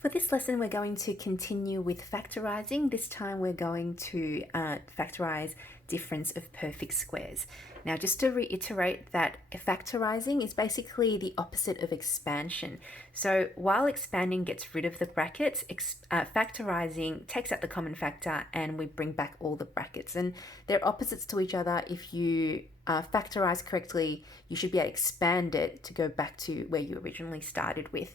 For this lesson, we're going to continue with factorising. This time we're going to factorise difference of perfect squares. Now, just to reiterate that factorising is basically the opposite of expansion. So while expanding gets rid of the brackets, factorising takes out the common factor and we bring back all the brackets. And they're opposites to each other. If you factorise correctly, you should be able to expand it to go back to where you originally started with.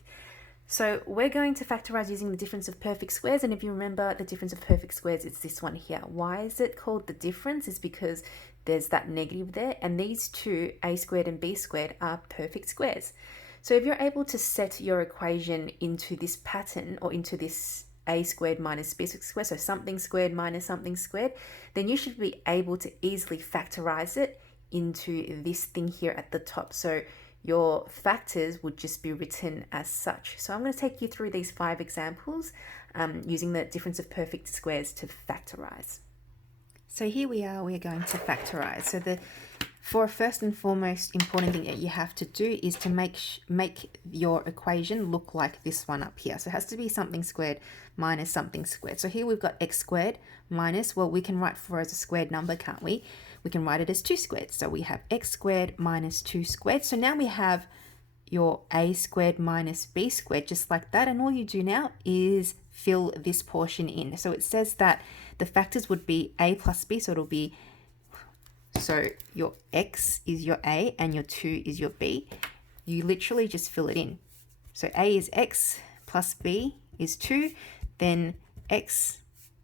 So we're going to factorise using the difference of perfect squares, and if you remember the difference of perfect squares, it's this one here. Why is it called the difference? Is because there's that negative there, and these two, a squared and b squared, are perfect squares. So if you're able to set your equation into this pattern, or into this a squared minus b squared, so something squared minus something squared, then you should be able to easily factorise it into this thing here at the top. So your factors would just be written as such. So I'm going to take you through these 5 examples using the difference of perfect squares to factorize. So here we are going to factorize. So for first and foremost important thing that you have to do is to make your equation look like this one up here. So it has to be something squared minus something squared. So here we've got x squared minus, well, we can write 4 as a squared number, can't we? We can write it as 2 squared. So we have x squared minus 2 squared. So now we have your a squared minus b squared, just like that. And all you do now is fill this portion in. So it says that the factors would be a plus b. So it'll be, so your x is your a and your 2 is your b. You literally just fill it in. So a is x plus b is 2, then x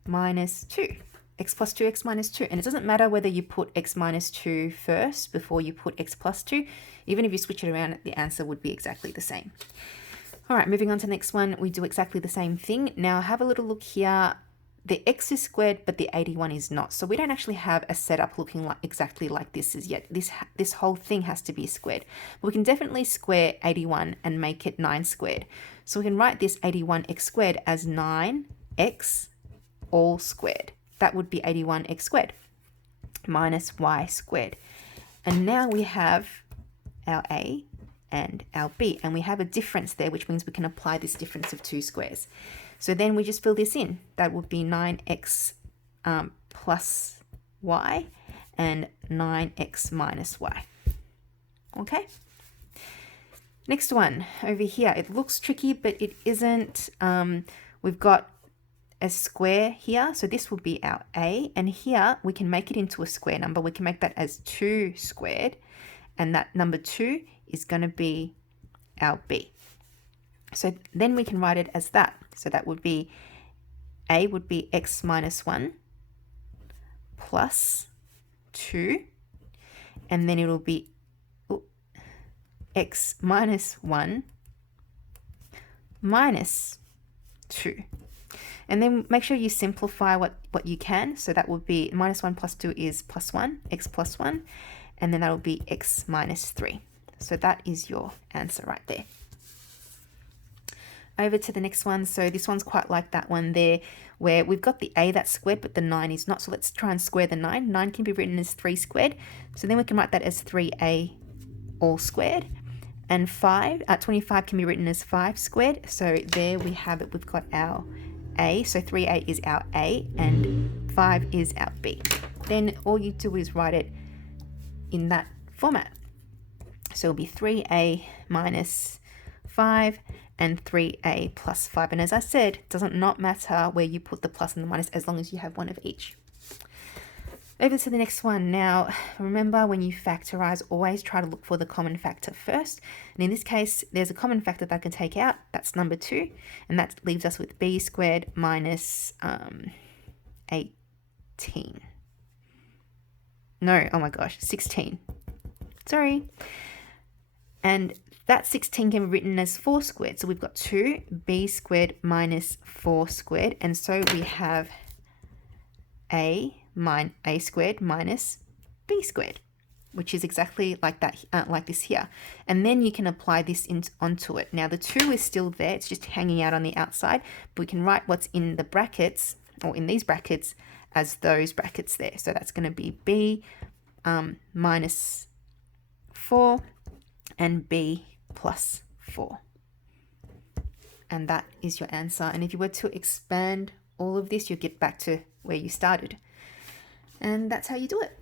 minus 2. X plus 2, x minus 2. And it doesn't matter whether you put x minus 2 first before you put x plus 2. Even if you switch it around, the answer would be exactly the same. All right, moving on to the next one, we do exactly the same thing. Now have a little look here. The x is squared, but the 81 is not. So we don't actually have a setup looking like exactly like this as yet. This whole thing has to be squared. But we can definitely square 81 and make it 9 squared. So we can write this 81x squared as 9x all squared. That would be 81x squared minus y squared. And now we have our a and our b, and we have a difference there, which means we can apply this difference of 2 squares. So then we just fill this in. That would be 9x plus y and 9x minus y. Okay. Next one over here. It looks tricky, but it isn't. We've got a square here, so this will be our a, and here we can make it into a square number. We can make that as 2 squared, and that number 2 is going to be our b. So then we can write it as that. So that would be, a would be x minus 1 plus 2, and then it'll be x minus 1 minus 2. And then make sure you simplify what you can. So that would be minus 1 plus 2 is plus 1, x plus 1, and then that will be x minus 3. So that is your answer right there. Over to the next one. So this one's quite like that one there, where we've got the a that's squared, but the 9 is not. So let's try and square the 9. 9 can be written as 3 squared. So then we can write that as 3a all squared. And 25 can be written as 5 squared. So there we have it. We've got our a, so 3a is our a and 5 is our b. Then all you do is write it in that format. So it'll be 3a minus 5 and 3a plus 5. And as I said, it doesn't not matter where you put the plus and the minus as long as you have one of each. Over to the next one. Now, remember when you factorize, always try to look for the common factor first. And in this case, there's a common factor that I can take out. That's number 2. And that leaves us with b squared minus 18. No, oh my gosh, 16. Sorry. And that 16 can be written as 4 squared. So we've got 2b squared minus 4 squared. And so we have a squared minus b squared, which is exactly like that, like this here. And then you can apply this onto it. Now the 2 is still there, it's just hanging out on the outside, but we can write what's in the brackets, or in these brackets, as those brackets there. So that's going to be b minus 4 and b plus 4. and that is your answer. And if you were to expand all of this, you'll get back to where you started. And that's how you do it.